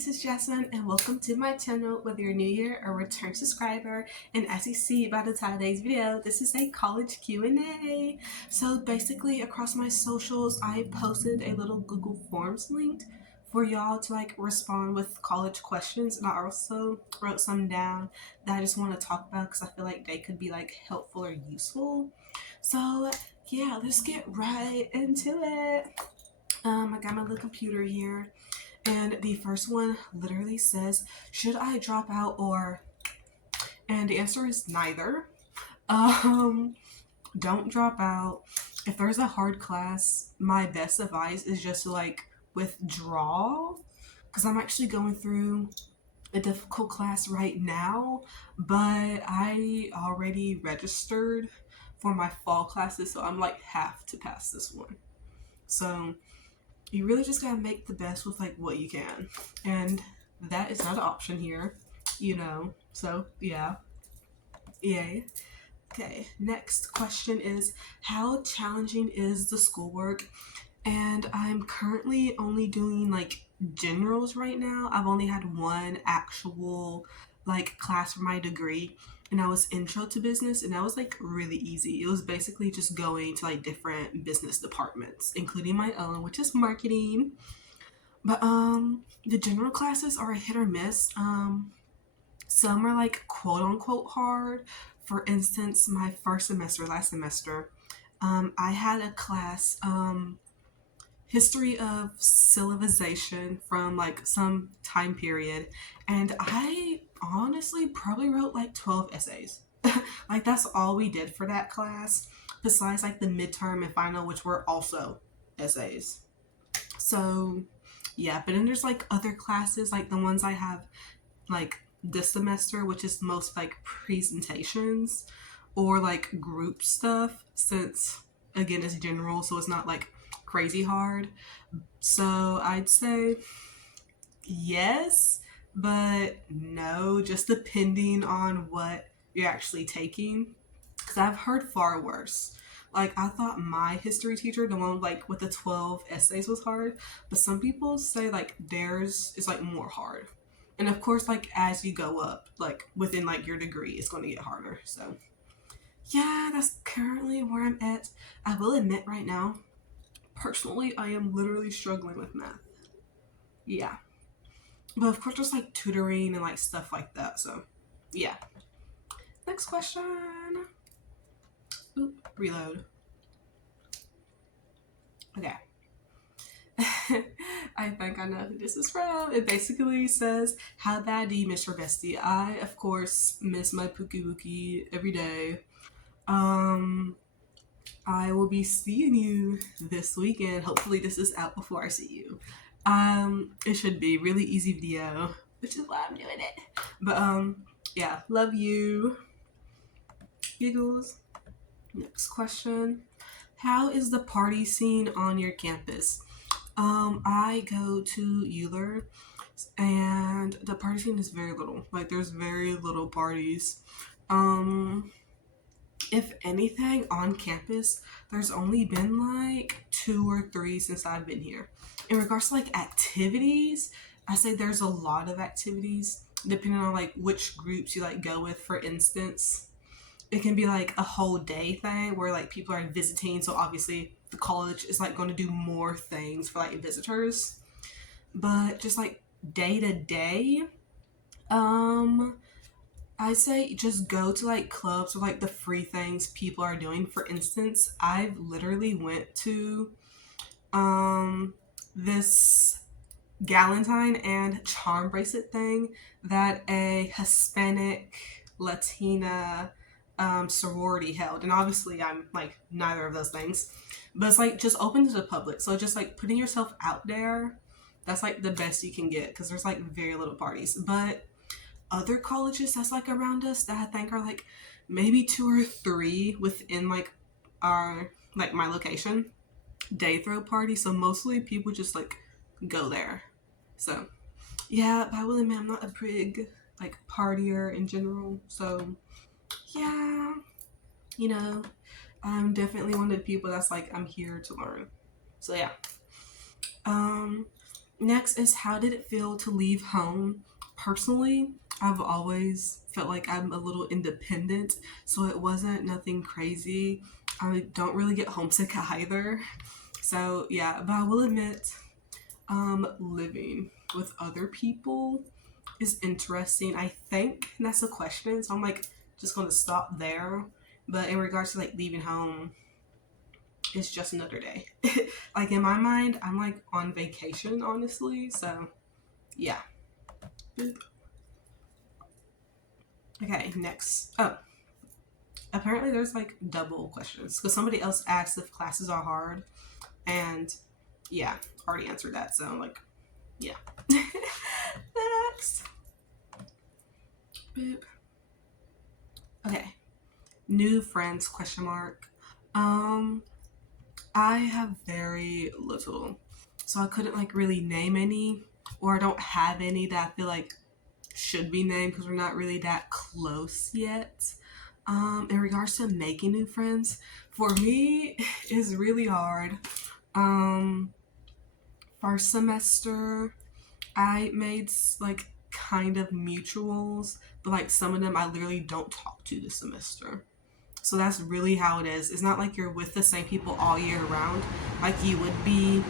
this is Jasmine and welcome to my channel, whether you're new here or return subscriber. And as you see by the title of today's video, this is a college Q&A. So basically across my socials, I posted a little Google Forms link for y'all to respond with college questions, and I also wrote some down that I just want to talk about because I feel like they could be helpful or useful. So yeah, let's get right into it. I got my little computer here. And the first one literally says, should I drop out or? And the answer is neither. Don't drop out. If there's a hard class, my best advice is just to withdraw. Because I'm actually going through a difficult class right now, but I already registered for my fall classes, so I'm half to pass this one. So you really just gotta make the best with what you can, and that is not an option here, so yeah, yay. Okay, next question is, how challenging is the schoolwork? And I'm currently only doing generals right now. I've only had one actual class for my degree, and that was intro to business, and that was really easy. It was basically just going to different business departments, including my own, which is marketing. But the general classes are a hit or miss. Some are quote unquote hard. For instance, my last semester, I had a class, history of civilization from some time period, and I honestly probably wrote 12 essays. That's all we did for that class, besides the midterm and final, which were also essays. So yeah, but then there's other classes, the ones I have this semester, which is most presentations or group stuff, since again it's general, so it's not crazy hard. So I'd say yes, but no, just depending on what you're actually taking, because I've heard far worse. I thought my history teacher, the one with the 12 essays, was hard, but some people say theirs is more hard. And of course, as you go up, within your degree, it's going to get harder. So yeah, that's currently where I'm at. I will admit right now, personally, I am literally struggling with math. Yeah. But of course, there's tutoring and stuff like that. So yeah. Next question. Oop, reload. Okay. I think I know who this is from. It basically says, how bad do you miss your bestie? I, of course, miss my Pookie Wookie every day. I will be seeing you this weekend. Hopefully this is out before I see you. It should be really easy video, which is why I'm doing it. But yeah, love you. Giggles. Next question. How is the party scene on your campus? I go to Euler, and the party scene is very little. There's very little parties. If anything, on campus, there's only been 2 or 3 since I've been here. In regards to activities, I say there's a lot of activities depending on which groups you go with. For instance, it can be a whole day thing where people are visiting, so obviously the college is going to do more things for visitors. But just day to day, I say just go to clubs or the free things people are doing. For instance, I've literally went to this Galentine and charm bracelet thing that a Hispanic Latina sorority held, and obviously I'm neither of those things, but it's just open to the public, so just putting yourself out there, that's the best you can get, because there's very little parties. But other colleges that's around us that I think are maybe 2 or 3 within our my location, they throw parties, so mostly people just go there. So yeah, but I will admit I'm not a big partier in general, so yeah, I'm definitely one of the people that's I'm here to learn. So yeah. Next is, how did it feel to leave home? Personally, I've always felt like I'm a little independent, so it wasn't nothing crazy. I don't really get homesick either. So yeah, but I will admit, living with other people is interesting. I think that's a question, so I'm like just gonna stop there. But in regards to like leaving home, it's just another day. Like in my mind, I'm like on vacation, honestly. So yeah. Okay, next. Oh, apparently there's like double questions because somebody else asked if classes are hard, and yeah, already answered that. So I'm like, yeah. Next. Boop. Okay. New friends? Question mark. Um, I have very little, so I couldn't like really name any, or I don't have any that I feel like should be named because we're not really that close yet. In regards to making new friends, for me, it's really hard. Um, First semester, I made like kind of mutuals, but like some of them I literally don't talk to this semester. So that's really how it is. It's not like you're with the same people all year round, like you would be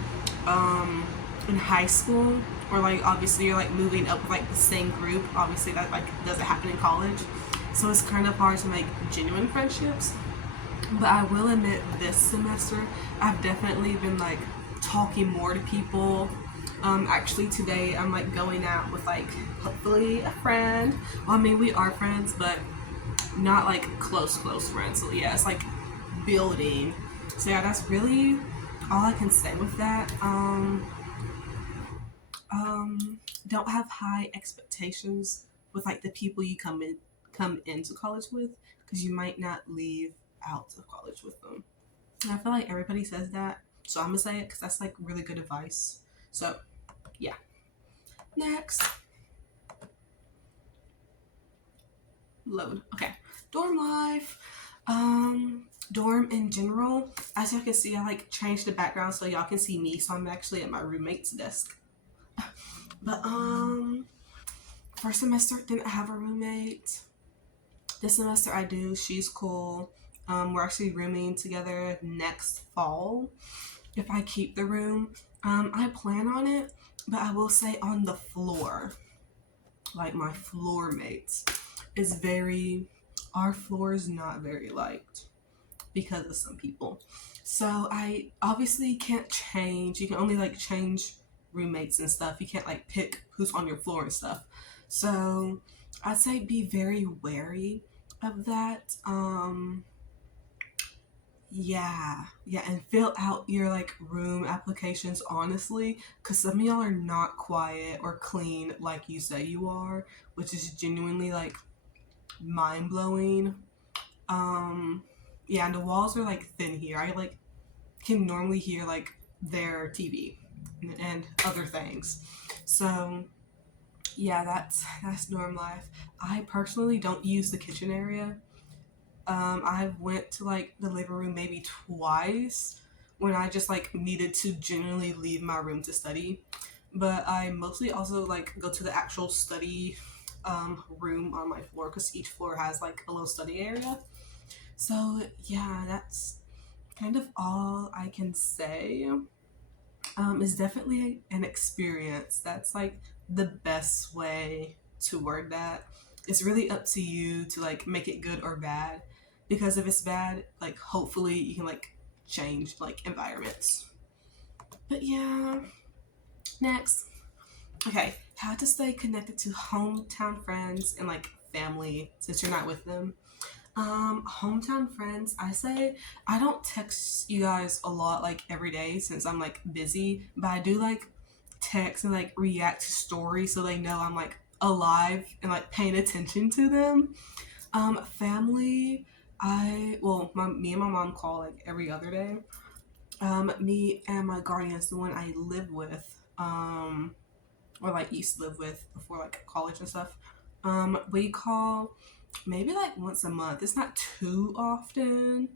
in high school, or like obviously you're like moving up with like the same group. Obviously that like doesn't happen in college, so it's kind of hard to make genuine friendships. But I will admit, this semester I've definitely been like talking more to people. Actually today I'm like going out with like hopefully a friend. Well, I mean we are friends, but not like close friends. So yeah, it's like building. So yeah, that's really all I can say with that. Don't have high expectations with like the people you come into college with, because you might not leave out of college with them. And I feel like everybody says that, so I'm gonna say it because that's like really good advice. So yeah. Next. Load. Okay. Dorm life. Dorm in general. As y'all can see, I like changed the background so y'all can see me. So I'm actually at my roommate's desk. But first semester didn't have a roommate. This semester I do. She's cool. We're actually rooming together next fall if I keep the room. I plan on it, but I will say on the floor, like my floor mates is very, our floor is not very liked because of some people. So I obviously can't change. You can only like change roommates and stuff. You can't like pick who's on your floor and stuff. So I'd say be very wary of that. Yeah, and fill out your like room applications honestly, because some of y'all are not quiet or clean like you say you are, which is genuinely like mind blowing. Um, yeah, and the walls are like thin here. I like can normally hear like their TV and other things. So yeah, that's dorm life. I personally don't use the kitchen area. I went to like the living room maybe twice when I just like needed to genuinely leave my room to study. But I mostly also like go to the actual study room on my floor because each floor has like a little study area. So yeah, that's kind of all I can say. It's definitely an experience. That's like the best way to word that. It's really up to you to like make it good or bad. Because if it's bad, like hopefully you can like change like environments. But yeah, next. Okay, how to stay connected to hometown friends and like family since you're not with them. Hometown friends, I say I don't text you guys a lot like every day since I'm like busy, but I do like text and like react to stories so they know I'm like alive and like paying attention to them. Family, me and my mom call like every other day. Me and my guardian is the one I live with, or like used to live with before like college and stuff. We call maybe like once a month. It's not too often.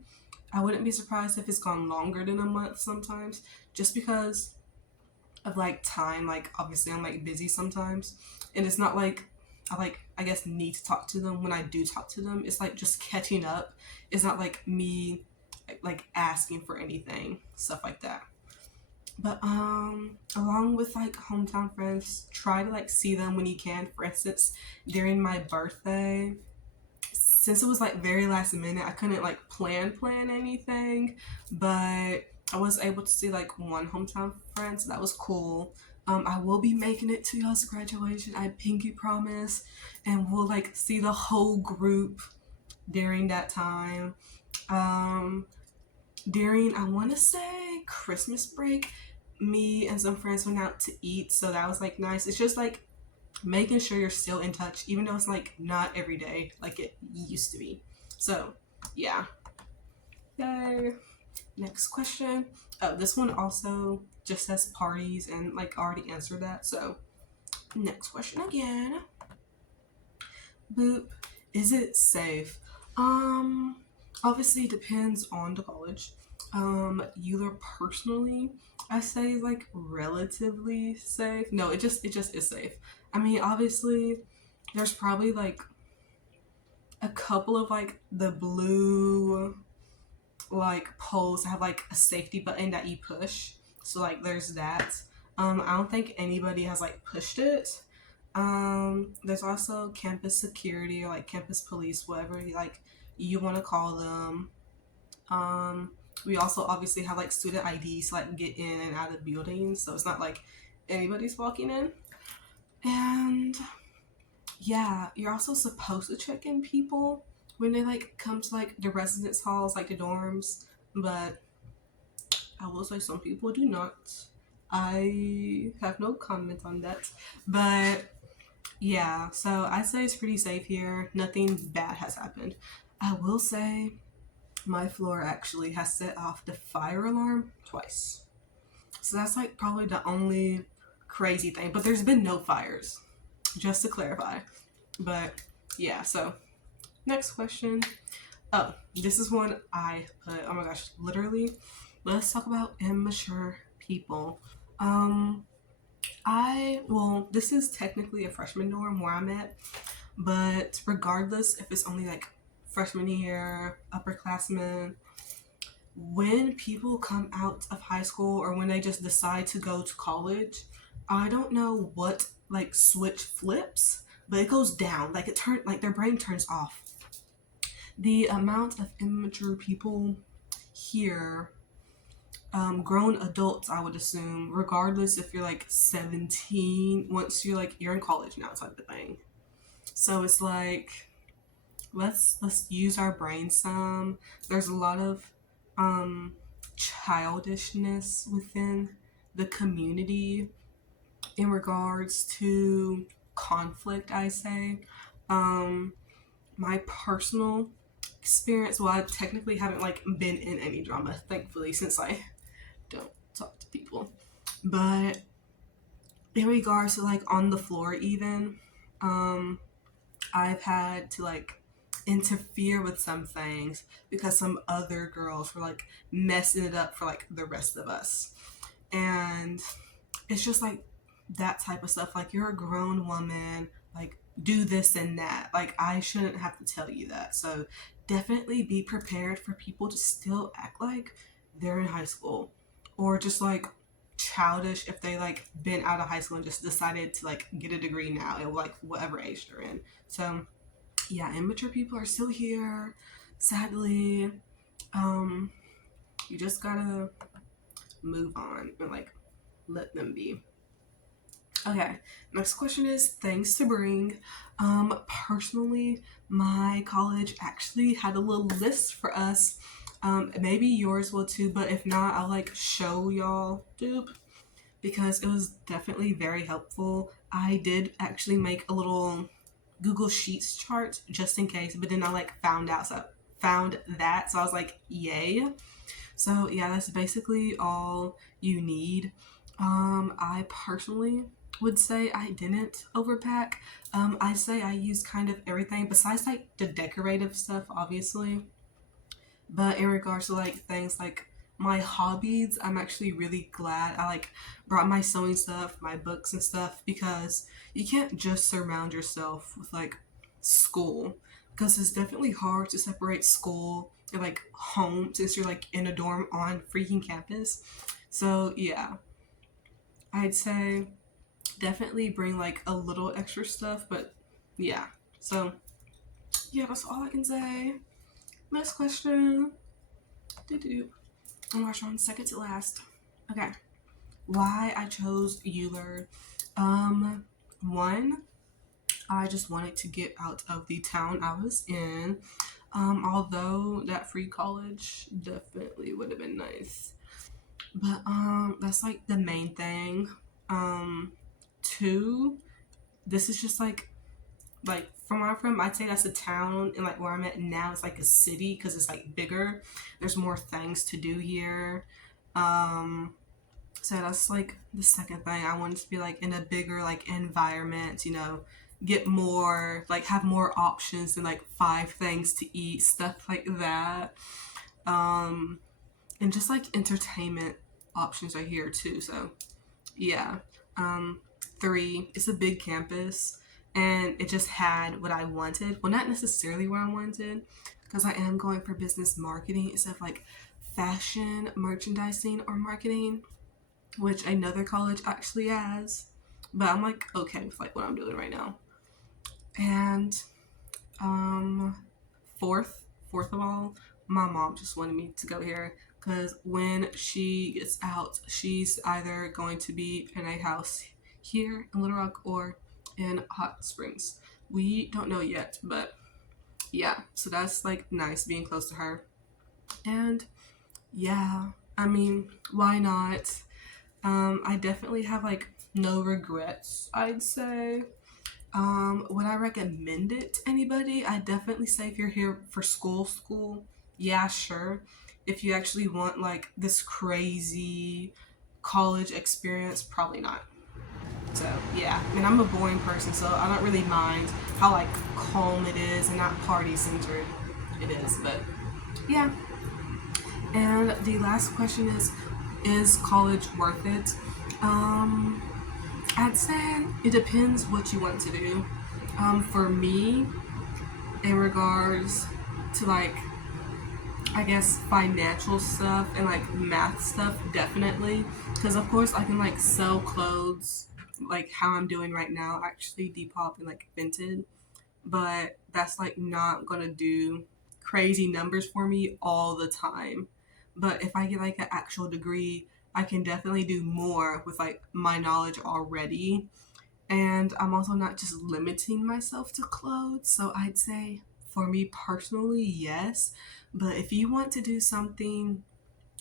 I wouldn't be surprised if it's gone longer than a month sometimes, just because of like time. Like obviously I'm like busy sometimes, and it's not like I like I guess need to talk to them. When I do talk to them, it's like just catching up. It's not like me like asking for anything, stuff like that. But along with like hometown friends, try to like see them when you can. For instance, during my birthday, since it was like very last minute, I couldn't like plan anything, but I was able to see like one hometown friend, so that was cool. I will be making it to y'all's graduation. I pinky promise, and we'll like see the whole group during that time. Um, During I want to say Christmas break, me and some friends went out to eat, so that was like nice. It's just like making sure you're still in touch, even though it's like not every day like it used to be. So, yeah. Yay. Next question. Oh, this one also just says parties and like already answered that. So, next question again. Boop. Is it safe? Um, Obviously depends on the college. Either personally, I say like relatively safe. No, it just is safe. I mean, obviously, there's probably like a couple of like the blue like poles have like a safety button that you push. So like there's that. I don't think anybody has like pushed it. There's also campus security or like campus police, whatever you want to call them. Um, we also obviously have like student IDs to like get in and out of buildings, so it's not like anybody's walking in. And yeah, you're also supposed to check in people when they like come to like the residence halls, like the dorms, but I will say some people do not. I have no comment on that, but yeah, so I'd say it's pretty safe here. Nothing bad has happened. I will say my floor actually has set off the fire alarm twice. So that's like probably the only crazy thing. But there's been no fires, just to clarify. But yeah, so next question. Oh, this is one I put. Oh my gosh, literally. Let's talk about immature people. Um, well, this is technically a freshman dorm where I'm at, but regardless if it's only like freshman year, upperclassmen, when people come out of high school or when they just decide to go to college, I don't know what like switch flips, but it goes down. Like it turn like their brain turns off. The amount of immature people here, grown adults, I would assume, regardless if you're like 17, once you're in college now type of thing. So it's like let's use our brain some. There's a lot of um childishness within the community in regards to conflict, I say. um my personal experience, well, I technically haven't like been in any drama, thankfully, since I don't talk to people, but in regards to like on the floor even, um I've had to like interfere with some things because some other girls were like messing it up for like the rest of us. And it's just like that type of stuff. Like, you're a grown woman, like, do this and that. Like, I shouldn't have to tell you that. So, definitely be prepared for people to still act like they're in high school, or just like childish if they like been out of high school and just decided to like get a degree now at like whatever age they're in. So yeah, immature people are still here, sadly. um you just gotta move on and like let them be. Okay, next question is things to bring. Personally, my college actually had a little list for us. Maybe yours will too, but if not, I'll like show y'all, dupe, because it was definitely very helpful. I did actually make a little Google Sheets chart just in case, but then I like found that, so I was like, yay. So yeah, that's basically all you need. I personally would say I didn't overpack. I say I used kind of everything besides like the decorative stuff, obviously. But in regards to like things like my hobbies, I'm actually really glad I like brought my sewing stuff, my books and stuff, because you can't just surround yourself with like school, because it's definitely hard to separate school and like home since you're like in a dorm on freaking campus. So yeah, I'd say definitely bring like a little extra stuff, but yeah. So yeah, that's all I can say. Next question. Doo-doo. I'm watching on second to last. Okay. Why I chose Euler. One, I just wanted to get out of the town I was in. Although that free college definitely would have been nice. But that's like the main thing. Um Two, this is just like from where I'm from, I'd say that's a town, and like where I'm at now, it's like a city because it's like bigger. There's more things to do here. Um, so that's like the second thing. I wanted to be like in a bigger like environment, get more like have more options than like five things to eat, stuff like that. Um, and just like entertainment options are here too. So yeah. Um, Three, it's a big campus and it just had what I wanted. Well, not necessarily what I wanted, because I am going for business marketing instead of like fashion merchandising or marketing, which another college actually has. But I'm like okay with like what I'm doing right now. And um fourth of all, my mom just wanted me to go here because when she gets out, she's either going to be in a house here in Little Rock or in Hot Springs. We don't know yet, but yeah, so that's like nice being close to her. And yeah, I mean, why not? I definitely have like no regrets, I'd say. Would I recommend it to anybody? I definitely say if you're here for school, yeah, sure. If you actually want like this crazy college experience, probably not. So yeah, I mean I'm a boring person, so I don't really mind how like calm it is and not party centered it is. But yeah. And the last question is college worth it? Um, I'd say it depends what you want to do. For me, in regards to like I guess financial stuff and like math stuff, definitely, because of course I can like sell clothes like how I'm doing right now, actually Depop and like Vinted, but that's like not gonna do crazy numbers for me all the time. But if I get like an actual degree, I can definitely do more with like my knowledge already. And I'm also not just limiting myself to clothes. So I'd say for me personally, yes. But if you want to do something,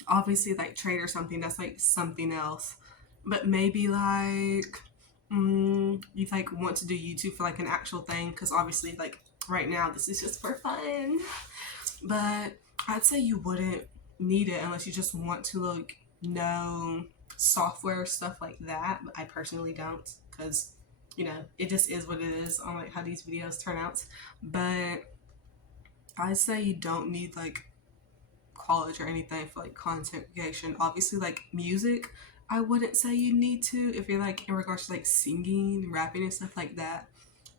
obviously like trade or something, that's like something else. But maybe like you like want to do YouTube for like an actual thing, because obviously like right now this is just for fun. But I'd say you wouldn't need it unless you just want to like know software stuff like that. But I personally don't, because it just is what it is on like how these videos turn out. But I say you don't need like college or anything for like content creation. Obviously, like music, I wouldn't say you need to if you're like in regards to like singing, rapping, and stuff like that.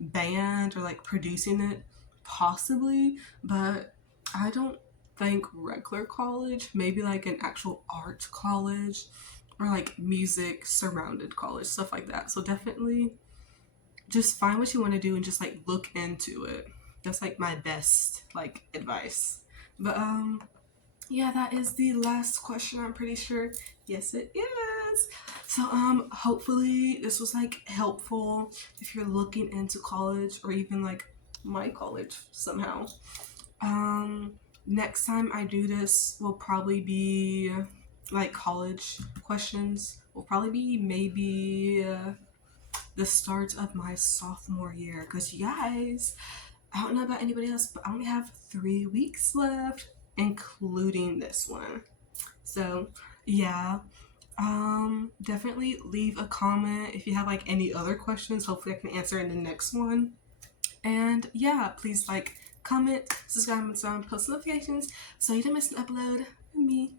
Band or like producing it, possibly, but I don't think regular college, maybe like an actual art college or like music surrounded college, stuff like that. So definitely just find what you want to do and just like look into it. That's like my best like advice. But yeah, that is the last question, I'm pretty sure. Yes, it is. So hopefully this was like helpful if you're looking into college or even like my college somehow. Um Next time I do this will probably be like college questions. Will probably be maybe the start of my sophomore year, because you guys, I don't know about anybody else, but I only have 3 weeks left, including this one. So yeah, definitely leave a comment if you have like any other questions. Hopefully I can answer in the next one. And yeah, please like, comment, subscribe, and turn on post notifications so you don't miss an upload from me.